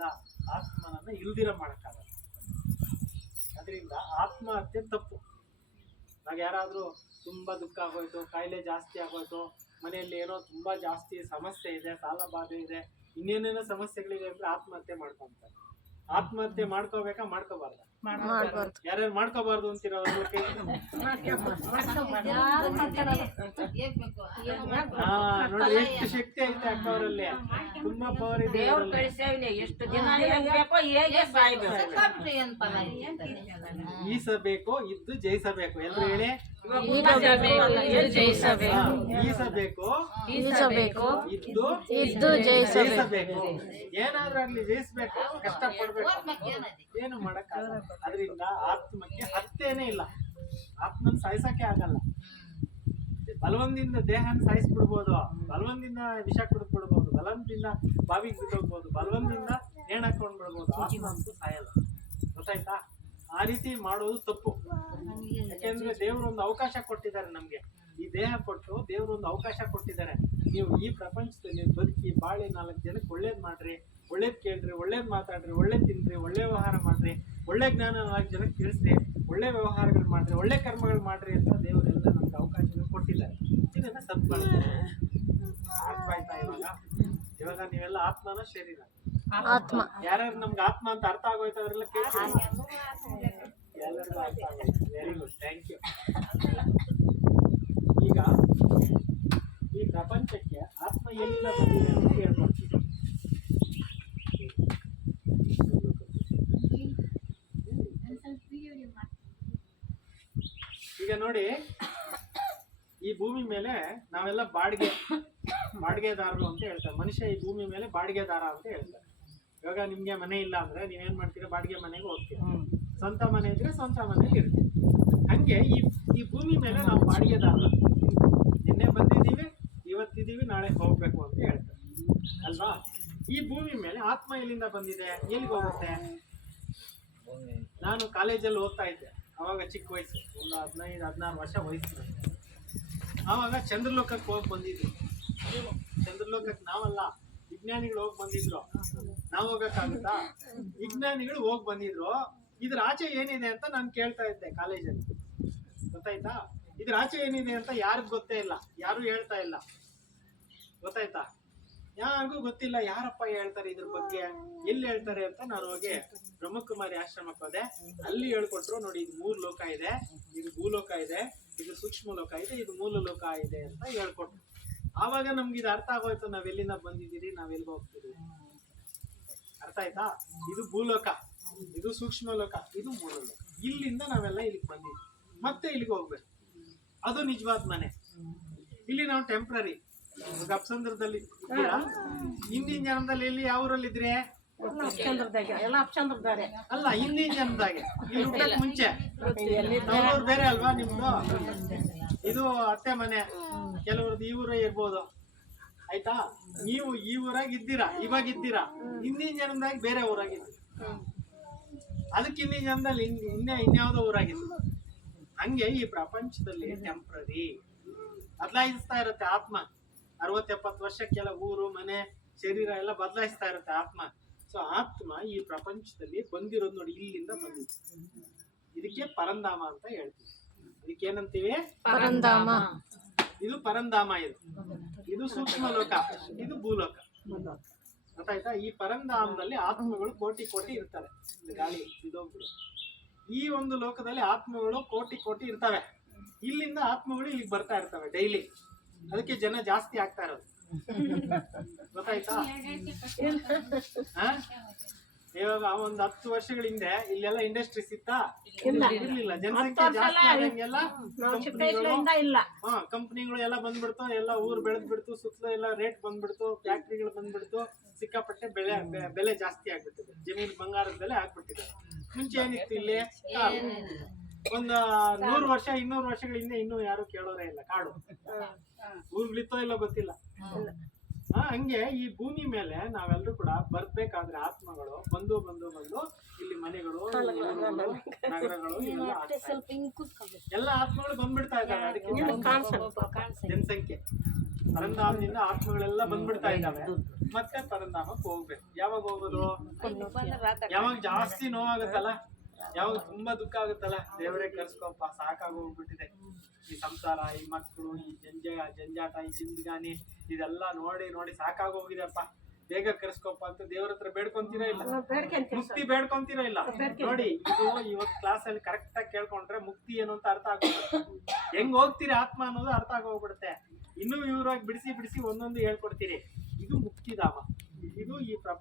ಅದರಿಂದ ಆತ್ಮನನ್ನ ಇಲ್ದಿರ ಮಾಡೋಕ್ಕಾಗಲ್ಲ. ಅದರಿಂದ ಆತ್ಮಹತ್ಯೆ ತಪ್ಪು. ಇವಾಗ ಯಾರಾದರೂ ತುಂಬಾ ದುಃಖ ಆಗೋಯ್ತು, ಕಾಯಿಲೆ ಜಾಸ್ತಿ ಆಗೋಯ್ತು, ಮನೆಯಲ್ಲಿ ಏನೋ ತುಂಬಾ ಜಾಸ್ತಿ ಸಮಸ್ಯೆ ಇದೆ, ಸಾಲ ಬಾಧೆ ಇದೆ, ಇನ್ನೇನೇನೋ ಸಮಸ್ಯೆಗಳಿದೆ ಅಂದ್ರೆ ಆತ್ಮಹತ್ಯೆ ಮಾಡ್ಕೊತಾರೆ. ಆತ್ಮಹತ್ಯೆ ಮಾಡ್ಕೋಬೇಕಾ ಮಾಡ್ಕೋಬಾರ್ದ? ಮಾಡ್ಬಾರ್ದು ಯಾರ್ಯಾರು ಮಾಡ್ಕೋಬಾರ್ದು ಅಂತೀರೋ ಅವ್ರ ಕೈ ಹಾ ನೋಡಿ ಎಷ್ಟು ಶಕ್ತಿ ಐತೆ ಅಕ್ಕ ಅವರಲ್ಲಿ ತುಂಬಾ ಪವರ್ ಇದೆ. ಎಷ್ಟು ದಿನ ಈಸಬೇಕು ಇದ್ದು ಜಯಿಸಬೇಕು ಎಲ್ರು ಹೇಳಿ? ಜಯಿಸಬೇಕು. ಈಸಬೇಕು ಈಸಬೇಕು ಇದ್ದು ಇದ್ದು ಜಯಿಸಬೇಕು ಜಯಿಸಬೇಕು ಏನಾದ್ರೂ ಆಗ್ಲಿ ಜಯಿಸಬೇಕು ಕಷ್ಟ ಪಡ್ಬೇಕು ಏನು ಮಾಡಕ್ಕಾಗಲ್ಲ. ಅದರಿಂದ ಆತ್ಮಕ್ಕೆ ಹತ್ತೇನೆ ಇಲ್ಲ. ಆತ್ಮನ ಸಾಯಿಸಕ್ಕೆ ಆಗಲ್ಲ. ಬಲವಂದಿಂದ ದೇಹನ ಸಾಯಿಸ್ಬಿಡ್ಬೋದು. ಬಲವಂದಿಂದ ವಿಷ ಕುಡಿದ್ಬಿಡ್ಬೋದು. ಬಲವಂದಿಂದ ಬಾವಿಗೆ ಬಿದ್ದೋಗ್ಬೋದು. ಬಲವಂದಿಂದ ನೇಣ್ ಹಾಕೊಂಡ್ ಬಿಡ್ಬೋದು ಆತ್ಮ ಅಂತೂ ಸಾಯಲ್ಲ. ಗೊತ್ತಾಯ್ತಾ? ಆ ರೀತಿ ಮಾಡೋದು ತಪ್ಪು. ಯಾಕೆಂದ್ರೆ ದೇವರು ಒಂದು ಅವಕಾಶ ಕೊಟ್ಟಿದ್ದಾರೆ ನಮ್ಗೆ. ಈ ದೇಹ ಕೊಟ್ಟು ದೇವರು ಒಂದು ಅವಕಾಶ ಕೊಟ್ಟಿದ್ದಾರೆ. ನೀವು ಈ ಪ್ರಪಂಚದಲ್ಲಿ ಬದುಕಿ ಬಾಳೆ ನಾಲ್ಕು ಜನಕ್ಕೆ ಒಳ್ಳೇದು ಮಾಡ್ರಿ ಒಳ್ಳೇದು ಕೇಳ್ರಿ ಒಳ್ಳೇದು ಮಾತಾಡ್ರಿ ಒಳ್ಳೇದ್ ತಿನ್ನಿರಿ ಒಳ್ಳೆ ವ್ಯವಹಾರ ಮಾಡ್ರಿ ಒಳ್ಳೆ ಜ್ಞಾನ ನಾಲ್ಕು ಜನಕ್ಕೆ ತಿಳಿಸ್ರಿ ಒಳ್ಳೆ ವ್ಯವಹಾರಗಳು ಮಾಡ್ರಿ ಒಳ್ಳೆ ಕರ್ಮಗಳು ಮಾಡ್ರಿ ಅಂತ ದೇವರೆಲ್ಲ ನಮ್ಗೆ ಅವಕಾಶಗಳು ಕೊಟ್ಟಿದ್ದಾರೆ. ಇದನ್ನ ಸತ್ಮಾನ ಆಯ್ತಾ ಇವಾಗ? ಇವಾಗ ನೀವೆಲ್ಲ ಆತ್ಮನ ಶರೀರ. ಆತ್ಮ. ಯಾರ್ಯಾರು ನಮ್ಗೆ ಆತ್ಮ ಅಂತ ಅರ್ಥ ಆಗೋಯ್ತು ಅವರೆಲ್ಲ ಕೇಳ್ತೀವಿ ಎಲ್ಲರಿಗೂ ಅರ್ಥ ಆಗೋಯ್ತು ವೆರಿ ಗುಡ್ ಥ್ಯಾಂಕ್ ಯು ಈಗ ಈ ಪ್ರಪಂಚಕ್ಕೆ ಆತ್ಮ ಎಲ್ಲಿಂದ ಬಂದಿದೆ ಅಂತ ಹೇಳ್ಕೊಡ್ತೀವಿ ಈಗ ನೋಡಿ ಈ ಭೂಮಿ ಮೇಲೆ ನಾವೆಲ್ಲ ಬಾಡಿಗೆ ಬಾಡಿಗೆದಾರರು ಅಂತ ಹೇಳ್ತಾರೆ. ಮನುಷ್ಯ ಈ ಭೂಮಿ ಮೇಲೆ ಬಾಡಿಗೆದಾರ ಅಂತ ಹೇಳ್ತಾರೆ. ಇವಾಗ ನಿಮ್ಗೆ ಮನೆ ಇಲ್ಲ ಅಂದ್ರೆ ನೀವೇನ್ ಮಾಡ್ತೀರಾ? ಬಾಡಿಗೆ ಮನೆಗೆ ಹೋಗ್ತೀರಾ? ಸ್ವಂತ ಮನೆ ಇದ್ರೆ ಸ್ವಂತ ಮನೆಗೆ ಇರ್ತೀವಿ. ಹಂಗೆ ಈ ಈ ಭೂಮಿ ಮೇಲೆ ನಾವು ಬಾಡಿಗೆದಾರ ನಿನ್ನೆ ಬಂದಿದ್ದೀವಿ ಇವತ್ತಿದ್ದೀವಿ ನಾಳೆ ಹೋಗ್ಬೇಕು ಅಂತ ಹೇಳ್ತಾರೆ. ಅಲ್ವಾ? ಈ ಭೂಮಿ ಮೇಲೆ ಆತ್ಮ ಎಲ್ಲಿಂದ ಬಂದಿದೆ? ಎಲ್ಲಿಗೆ ಹೋಗುತ್ತೆ? ನಾನು ಕಾಲೇಜಲ್ಲಿ ಓದ್ತಾ ಇದ್ದೆ. ಅವಾಗ ಚಿಕ್ಕ ವಯಸ್ಸು, ಒಂದು ಹದಿನೈದು, ಹದಿನಾರು ವರ್ಷ ವಯಸ್ಸು. ಆವಾಗ ಚಂದ್ರಲೋಕಕ್ಕೆ ಹೋಗಿ ಬಂದಿದ್ವಿ ಚಂದ್ರಲೋಕಕ್ಕೆ ನಾವಲ್ಲ, ವಿಜ್ಞಾನಿಗಳು ಹೋಗಿ ಬಂದಿದ್ರು. ನಾವು ಹೋಗಕ್ಕಾಗುತ್ತಾ? ವಿಜ್ಞಾನಿಗಳು ಹೋಗಿ ಬಂದಿದ್ರು. ಇದ್ರ ಆಚೆ ಏನಿದೆ ಅಂತ ನಾನು ಕೇಳ್ತಾ ಇದ್ದೆ ಕಾಲೇಜಲ್ಲಿ. ಗೊತ್ತಾಯ್ತಾ? ಇದ್ರ ಆಚೆ ಏನಿದೆ ಅಂತ ಯಾರಿಗೂ ಗೊತ್ತೇ ಇಲ್ಲ. ಯಾರು ಹೇಳ್ತಾ ಇಲ್ಲ. ಗೊತ್ತಾಯ್ತಾ? ಯಾರಿಗೂ ಗೊತ್ತಿಲ್ಲ ಯಾರಪ್ಪ ಹೇಳ್ತಾರೆ ಇದ್ರ ಬಗ್ಗೆ. ಎಲ್ಲಿ ಹೇಳ್ತಾರೆ ಅಂತ ನಾನು ಹೋಗಿ ಬ್ರಹ್ಮಕುಮಾರಿ ಆಶ್ರಮಕ್ಕೆ ಹೋದೆ. ಅಲ್ಲಿ ಹೇಳ್ಕೊಟ್ರು ನೋಡಿ, ಇದು ಮೂರು ಲೋಕ ಇದೆ. ಇದು ಭೂಲೋಕ ಇದೆ. ಇದು ಸೂಕ್ಷ್ಮ ಲೋಕ ಇದೆ. ಇದು ಮೂಲ ಲೋಕ ಇದೆ ಅಂತ ಹೇಳ್ಕೊಟ್ರು. ಆವಾಗ ನಮ್ಗೆ ಇದು ಅರ್ಥ ಆಗೋಯ್ತು. ನಾವ್ ಎಲ್ಲಿಂದ ಬಂದಿದ್ದೀರಿ? ನಾವ್ ಎಲ್ಲಿ ಹೋಗ್ತೀವಿ ಅರ್ಥ ಆಯ್ತಾ? ಇದು ಭೂಲೋಕ. ಇದು ಸೂಕ್ಷ್ಮ ಲೋಕ ಇದು ಮೂಲ ಲೋಕ ಇಲ್ಲಿಂದ ನಾವೆಲ್ಲ ಇಲ್ಲಿಗೆ ಬಂದಿದ್ವಿ ಮತ್ತೆ ಇಲ್ಲಿಗೆ ಹೋಗ್ಬೇಕು. ಅದು ನಿಜವಾದ ಮನೆ. ಇಲ್ಲಿ ನಾವು ಟೆಂಪ್ರರಿ ಗಪ್ಸಂದ್ರದಲ್ಲಿ ಇದ್ದೀರಾ? ಹಿಂದಿನ ಜನ್ಮದಲ್ಲಿ ಎಲ್ಲಿ ಯಾವ ಊರಲ್ಲಿ ಇದ್ರಿ ಎಲ್ಲ ಅಪ್ಚಂದ್ರದಾರೆ ಅಲ್ಲ ಹಿಂದಿನ ಜನ್ಮದಾಗೆ. ಇಲ್ಲಿ ಹುಟ್ಟಕ್ ಮುಂಚೆ. ನಮ್ಮೂರು ಬೇರೆ ಅಲ್ವಾ ನಿಮ್ದು? ಇದು ಅತ್ತೆ ಮನೆ. ಕೆಲವ್ರದ್ದು ಈ ಊರೇ ಇರ್ಬೋದು. ಆಯ್ತಾ? ನೀವು ಈ ಊರಾಗ ಇದ್ದೀರಾ? ಇವಾಗ ಇದ್ದೀರಾ? ಹಿಂದಿನ ಜನ್ಮದಾಗ ಬೇರೆ ಊರಾಗಿದ್ದೀರಿ ಅದಕ್ಕೆ ಹಿಂದಿನ ಜನ್ಮದಲ್ಲಿ ಇನ್- ಇನ್ನೇ ಇನ್ಯಾವುದೋ ಊರಾಗಿತ್ತು ಹಂಗೆ ಈ ಪ್ರಪಂಚದಲ್ಲಿ ಟೆಂಪ್ರರಿ ಬದಲಾಯಿಸ್ತಾ ಇರುತ್ತೆ ಆತ್ಮ. ಅರವತ್ ಎಪ್ಪತ್ತು ವರ್ಷಕ್ಕೆಲ್ಲ ಊರು ಮನೆ ಶರೀರ ಎಲ್ಲ ಬದಲಾಯಿಸ್ತಾ ಇರುತ್ತೆ ಆತ್ಮ. ಸೊ ಆತ್ಮ ಈ ಪ್ರಪಂಚದಲ್ಲಿ ಬಂದಿರೋದು ನೋಡಿ ಇಲ್ಲಿಂದ ಬಂದಿದೆ. ಇದಕ್ಕೆ ಪರಂಧಾಮ ಅಂತ ಹೇಳ್ತೀವಿ. ಇದಕ್ಕೆ ಏನಂತೀವಿ ಪರಂಧಾಮ. ಇದು ಪರಂಧಾಮ ಇದು. ಇದು ಸೂಕ್ಷ್ಮ ಲೋಕ ಇದು ಭೂಲೋಕ. ಗೊತ್ತಾಯ್ತಾ? ಈ ಪರಂಧಾಮದಲ್ಲಿ ಆತ್ಮಗಳು ಕೋಟಿ ಕೋಟಿ ಇರ್ತವೆ. ಗಾಳಿ ಇದೋಗ್ಬಿಡು ಈ ಒಂದು ಲೋಕದಲ್ಲಿ ಆತ್ಮಗಳು ಕೋಟಿ ಕೋಟಿ ಇರ್ತವೆ. ಇಲ್ಲಿಂದ ಆತ್ಮಗಳು ಇಲ್ಲಿಗೆ ಬರ್ತಾ ಇರ್ತವೆ ಡೈಲಿ. ಅದಕ್ಕೆ ಜನ ಜಾಸ್ತಿ ಆಗ್ತಾ ಇರೋದು. ಗೊತ್ತಾಯ್ತಾ? ಇವಾಗ ಒಂದ್ ಹತ್ತು ವರ್ಷಗಳ ಹಿಂದೆ ಇಲ್ಲೆಲ್ಲ ಇಂಡಸ್ಟ್ರೀಸ್ ಇತ್ತಾ ಇರ್ಲಿಲ್ಲ. ಜನಸಂಖ್ಯೆ ಜಾಸ್ತಿ ಆದಂಗೆಲ್ಲ ಕಂಪ್ನಿಗಳು ಇಲ್ಲ. ಹಾ ಕಂಪ್ನಿಗಳು ಎಲ್ಲ ಬಂದ್ಬಿಡ್ತು ಎಲ್ಲ ಊರ್ ಬೆಳೆದ್ಬಿಡ್ತು ಸುತ್ತಲೂ ಎಲ್ಲ ರೇಟ್ ಬಂದ್ಬಿಡ್ತು ಫ್ಯಾಕ್ಟ್ರಿಗಳು ಬಂದ್ಬಿಡ್ತು ಸಿಕ್ಕಾಪಟ್ಟೆ ಬೆಲೆ ಬೆಲೆ ಜಾಸ್ತಿ ಆಗ್ಬಿಟ್ಟಿದೆ. ಜಮೀನ್ ಬಂಗಾರದ ಬೆಲೆ ಆಗ್ಬಿಟ್ಟಿದೆ. ಮುಂಚೆ ಏನಿತ್ತು ಇಲ್ಲಿ. ಒಂದ್ ನೂರು ವರ್ಷ ಇನ್ನೂರು ವರ್ಷಗಳ ಹಿಂದೆ ಇನ್ನೂ ಯಾರು ಕೇಳೋರೇ ಇಲ್ಲ ಕಾಡು. ಊರ್ಗಳಿತ್ತೋ ಇಲ್ಲ ಗೊತ್ತಿಲ್ಲ. ಹಂಗೆ ಈ ಭೂಮಿ ಮೇಲೆ ನಾವೆಲ್ಲರೂ ಕೂಡ ಬರ್ಬೇಕಾದ್ರೆ ಆತ್ಮಗಳು ಬಂದು ಬಂದು ಬಂದು ಇಲ್ಲಿ ಮನೆಗಳು ನಗರಗಳು. ಎಲ್ಲ ಆತ್ಮಗಳು ಬಂದ್ಬಿಡ್ತಾ ಇದ್ದಾವೆ ಅದಕ್ಕೆ ಜನಸಂಖ್ಯೆ. ಪರಂಧಾಮದಿಂದ ಆತ್ಮಗಳೆಲ್ಲ ಬಂದ್ಬಿಡ್ತಾ ಇದ್ದಾವೆ. ಮತ್ತೆ ಪರಂಧಾಮಕ್ಕೆ ಹೋಗ್ಬೇಕು. ಯಾವಾಗ ಹೋಗೋದು? ಯಾವಾಗ ಜಾಸ್ತಿ ನೋವಾಗುತ್ತಲ್ಲ? ಯಾವಾಗ ತುಂಬಾ ದುಃಖ ಆಗುತ್ತಲ್ಲ ದೇವರೇ ಕರ್ಸ್ಕೊಪ್ಪ ಸಾಕಾಗಿ ಹೋಗ್ಬಿಟ್ಟಿದೆ. ಈ ಸಂಸಾರ ಈ ಮಕ್ಕಳು ಈ ಜಂಜ ಜಂಜಾಟ ಈ ಜಿಂದಗಾನಿ ಇದೆಲ್ಲ ನೋಡಿ ನೋಡಿ ಸಾಕಾಗಿ ಹೋಗಿದೆಪ್ಪ. ಬೇಗ ಕರ್ಸ್ಕೊಪ್ಪ ಅಂತ ದೇವ್ರ ಹತ್ರ ಬೇಡ್ಕೊಂತೀರಾ ಇಲ್ಲ? ಮುಕ್ತಿ ಬೇಡ್ಕೊಂತೀರಾ ಇಲ್ಲ? ನೋಡಿ ಇದು ಇವತ್ತು ಕ್ಲಾಸ್ ಅಲ್ಲಿ ಕರೆಕ್ಟ್ ಆಗಿ ಕೇಳ್ಕೊಂಡ್ರೆ ಮುಕ್ತಿ ಏನು ಅಂತ ಅರ್ಥ ಆಗೋಗ್ಬಿಡುತ್ತೆ ಹೆಂಗ್ ಹೋಗ್ತೀರಿ ಆತ್ಮ ಅನ್ನೋದು ಅರ್ಥ ಆಗೋಗ್ಬಿಡುತ್ತೆ ಇನ್ನೂ ಇವ್ರಾಗಿ ಬಿಡಿಸಿ ಬಿಡಿಸಿ ಒಂದೊಂದು ಹೇಳ್ಕೊಡ್ತೀರಿ. ಇದು ಮುಕ್ತಿಧಾಮ. ಇದು ಈ ಪ್ರಪಂಚ